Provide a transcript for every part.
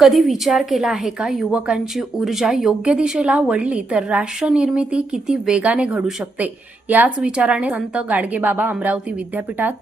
कधी विचार केला आहे का? युवकांची ऊर्जा योग्य दिशेला वळली तर राष्ट्र निर्मिती किती वेगाने घडू शकते? याच विचाराने संत गाडगेबाबा अमरावती विद्यापीठात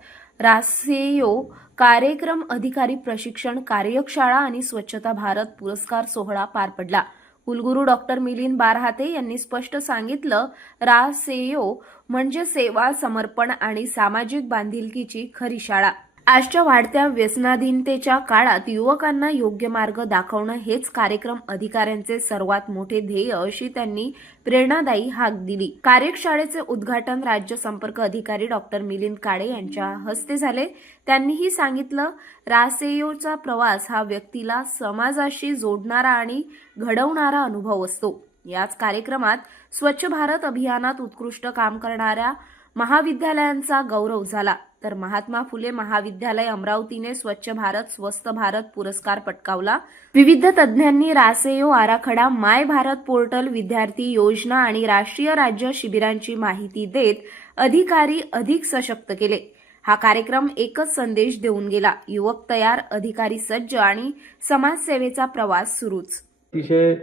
रासेयो कार्यक्रम अधिकारी प्रशिक्षण कार्यशाळा आणि स्वच्छता भारत पुरस्कार सोहळा पार पडला. कुलगुरू डॉक्टर मिलिंद बारहाते यांनी स्पष्ट सांगितलं रासेयो म्हणजे सेवा समर्पण आणि सामाजिक बांधिलकीची खरी शाळा. आजच्या वाढत्या व्यसनाधीनतेच्या काळात युवकांना योग्य मार्ग दाखवणं हेच कार्यक्रम अधिकाऱ्यांचे सर्वात मोठे ध्येय अशी त्यांनी प्रेरणादायी हाक दिली. कार्यशाळेचे उद्घाटन राज्य संपर्क अधिकारी डॉक्टर मिलिंद काळे यांच्या हस्ते झाले. त्यांनीही सांगितलं रासेयोचा प्रवास हा व्यक्तीला समाजाशी जोडणारा आणि घडवणारा अनुभव असतो. याच कार्यक्रमात स्वच्छ भारत अभियानात उत्कृष्ट काम करणाऱ्या महाविद्यालयांचा गौरव झाला. तर महात्मा फुले महाविद्यालय अमरावतीने स्वच्छ भारत स्वस्त भारत पुरस्कार पटकावला. विविध तज्ज्ञांनी रासेयो आराखडा माय भारत पोर्टल विद्यार्थी योजना आणि राष्ट्रीय राज्य शिबिरांची माहिती देत अधिकारी अधिक सशक्त केले. हा कार्यक्रम एकच संदेश देऊन गेला. युवक तयार अधिकारी सज्ज आणि समाजसेवेचा प्रवास सुरूच. अतिशय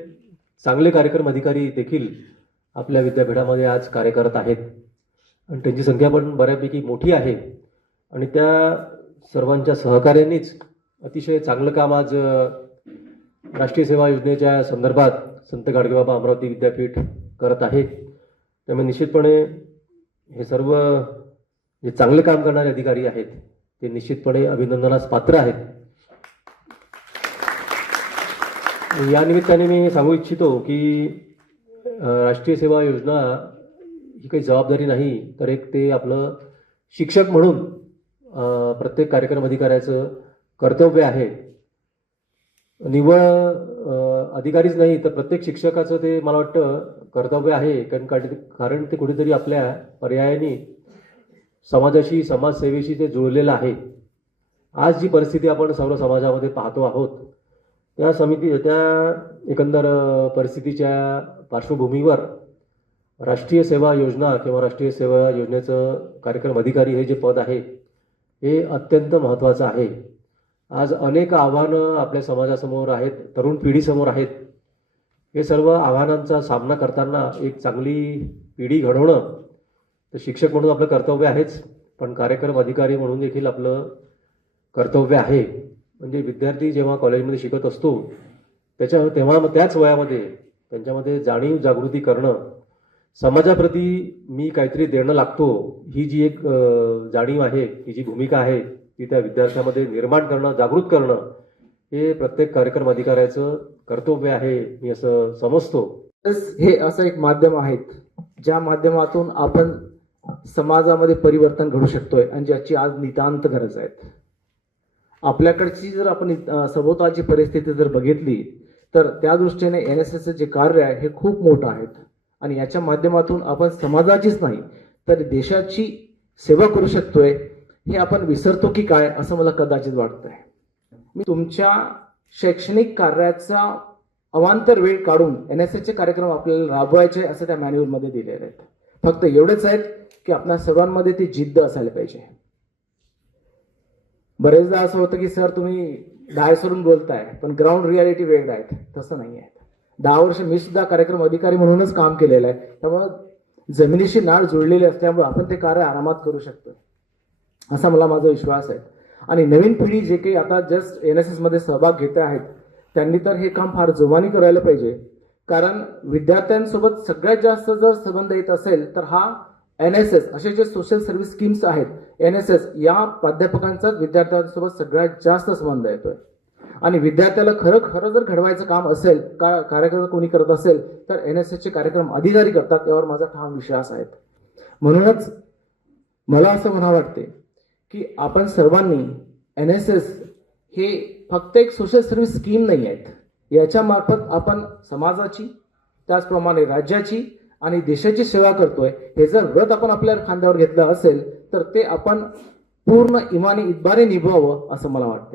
चांगले कार्यक्रम अधिकारी देखील आपल्या विद्यापीठामध्ये आज कार्य करत आहेत. आणि त्यांची संख्या पण बऱ्यापैकी मोठी आहे. आणि त्या सर्वांच्या सहकार्यानेच अतिशय चांगलं काम आज राष्ट्रीय सेवा योजनेच्या संदर्भात संत गाडगेबाबा अमरावती विद्यापीठ करत आहे. त्यामुळे निश्चितपणे हे सर्व जे चांगले काम करणारे अधिकारी आहेत ते निश्चितपणे अभिनंदनास पात्र आहेत. या निमित्ताने मी सांगू इच्छितो की राष्ट्रीय सेवा योजना ही काही जबाबदारी नाही तर एक ते आपलं शिक्षक म्हणून प्रत्येक कार्यक्रम अधिकाऱ्याचं कर्तव्य आहे. निव्वळ अधिकारीच नाही तर प्रत्येक शिक्षकाचं ते मला वाटतं कर्तव्य आहे. कारण कारण ते कुठेतरी आपल्या पर्यायाने समाजाशी समाजसेवेशी ते जुळलेलं आहे. आज जी परिस्थिती आपण सर्व समाजामध्ये पाहतो आहोत त्या समिती त्या एकंदर परिस्थितीच्या पार्श्वभूमीवर राष्ट्रीय सेवा योजना किंवा राष्ट्रीय सेवा योजनेचं कार्यक्रम अधिकारी हे जे पद आहे हे अत्यंत महत्त्वाचं आहे. आज अनेक आव्हानं आपल्या समाजासमोर आहेत तरुण पिढीसमोर आहेत. हे सर्व आव्हानांचा सामना करताना एक चांगली पिढी घडवणं तर शिक्षक म्हणून आपलं कर्तव्य आहेच पण कार्यक्रम अधिकारी म्हणून देखील आपलं कर्तव्य आहे. म्हणजे विद्यार्थी जेव्हा कॉलेजमध्ये शिकत असतो त्याच्या तेव्हा मग त्याच वयामध्ये त्यांच्यामध्ये जाणीव जागृती करणं समाजाप्रती मी काहीतरी देणं लागतो ही जी एक जाणीव आहे ही जी भूमिका आहे ती त्या विद्यार्थ्यामध्ये निर्माण करणं जागृत करणं हे प्रत्येक कार्यक्रम अधिकाऱ्याचं कर्तव्य आहे मी असं समजतो. हे असं एक माध्यम आहेत ज्या माध्यमातून आपण समाजामध्ये परिवर्तन घडू शकतोय आणि ज्याची आज नितांत गरज आहे आपल्याकडची जर आपण सभोवतालची परिस्थिती जर बघितली तर त्या दृष्टीने एन एस एसचं जे कार्य आहे हे खूप मोठं आहे आणि याच्या माध्यमातून आपण समाजाचीच नाही तर देशाची सेवा करू शकतोय हे आपण विसरतो की काय असं मला कदाचित वाटतंय. मी तुमच्या शैक्षणिक कार्याचा अवांतर वेळ काढून एन एस एसचे कार्यक्रम आपल्याला राबवायचे असं त्या मॅन्युअलमध्ये दिलेले आहेत फक्त एवढेच आहेत की आपल्या सर्वांमध्ये ती जिद्द असायला पाहिजे. बरेचदा असं होतं की सर तुम्ही डायसवरून बोलताय पण ग्राउंड रियालिटी वेगळा आहेत तसं नाही आहे दहा वर्ष मी सुद्धा कार्यक्रम अधिकारी म्हणूनच काम केलेलं आहे. त्यामुळं जमिनीशी नाळ जुळलेली असल्यामुळे आपण ते कार्य आरामात करू शकतो. असा मला माझा विश्वास आहे. आणि नवीन पिढी जे काही आता जस्ट एन एस एसमध्ये सहभाग घेत आहेत त्यांनी तर हे काम फार जोमाने करायला पाहिजे. कारण विद्यार्थ्यांसोबत सगळ्यात जास्त जर संबंध येत असेल तर हा एन एस एस असे जे सोशल सर्व्हिस स्कीम्स आहेत एन एस एस या प्राध्यापकांचा विद्यार्थ्यांसोबत सगळ्यात जास्त संबंध येतोय. आणि विद्यार्थ्याला खरं खरं जर घडवायचं काम असेल का कार्यक्रम कोणी करत असेल तर एन एस एसचे कार्यक्रम अधिकारी करतात यावर माझा ठाम विश्वास आहे. म्हणूनच मला असं म्हणा वाटते की आपण सर्वांनी एन एस एस हे फक्त एक सोशल सर्व्हिस स्कीम नाही आहेत. याच्यामार्फत आपण समाजाची त्याचप्रमाणे राज्याची आणि देशाची सेवा करतोय. हे जर व्रत आपण आपल्या खांद्यावर घेतलं असेल तर ते आपण पूर्ण इमानी इतबारे निभवावं असं मला वाटतं